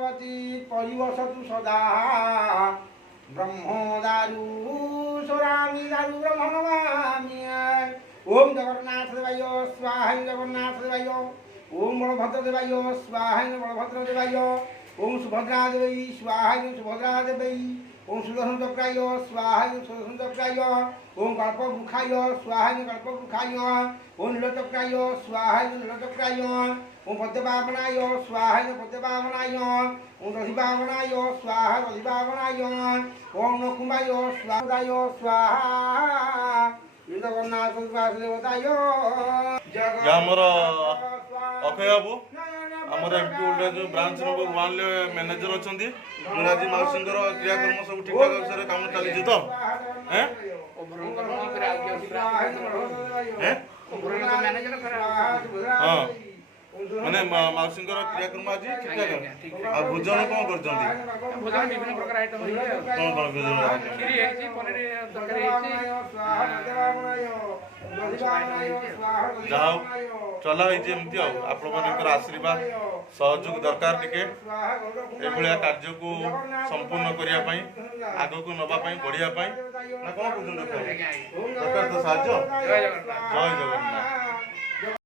भगवती परिवसतु सदा ब्रह्मो दारु सोरामी दारु ब्रह्म नमामि। ओम जगन्नाथ देवाय स्वाहा जगन्नाथ देवाय। ओम बलभद्र देवाय स्वाहा बलभद्र देवाय। ओम सुभद्रा देवी स्वाहा सुभद्रा देवी। ओम सुदर्शन चक्राय स्वाहा सुदर्शन चक्राय। ओम कल्पवृक्षाय स्वाहा कल्पवृक्षाय। ओम नीलचक्राय स्वाहा नीलचक्राय। ओम पद्मवामनाय स्वाहा पद्मवामनाय। ओम दधिवामनाय स्वाहा दधिवामनाय। ओम नकुम्बाय स्वाहाय स्वाहा जगन्नाथ देवताय। ଆମର ଅକ୍ଷୟ ବାବୁ ଆମର MP old age branch number 1 ରେ ମ୍ୟାନେଜର ଅଛନ୍ତି। ଆଜି ମାଉସୀଙ୍କର କ୍ରିୟାକର୍ମ ସବୁ ଠିକ୍ ଠାକ୍ ହିସାବରେ କାମ ଚାଲିଛି ତ? ହଁ ମାନେ ମାଉସୀଙ୍କର କ୍ରିୟାକର୍ମ ଆଜି ଠିକ୍ ଠାକ୍। ଆଉ ଭୋଜନ କ'ଣ କରୁଛନ୍ତି? भोजन विभिन्न प्रकार आइटम है। କ'ଣ କ'ଣ ଭୋଜନ? खीरी है, पनीर तरकारी है। ଯାହା ହଉ ଚଲା ହେଇଛି ଏମିତି ଆଉ। ଆପଣମାନଙ୍କର ଆଶୀର୍ବାଦ ସହଯୋଗ ଦରକାର ଟିକେ ଏଭଳିଆ କାର୍ଯ୍ୟକୁ ସମ୍ପୂର୍ଣ୍ଣ କରିବା ପାଇଁ, ଆଗକୁ ନେବା ପାଇଁ, ବଢ଼ିବା ପାଇଁ। ନା କ'ଣ କହୁଛନ୍ତି? ଦରକାର ତ ସାହାଯ୍ୟ। ଜୟ ଜଗନ୍ନାଥ।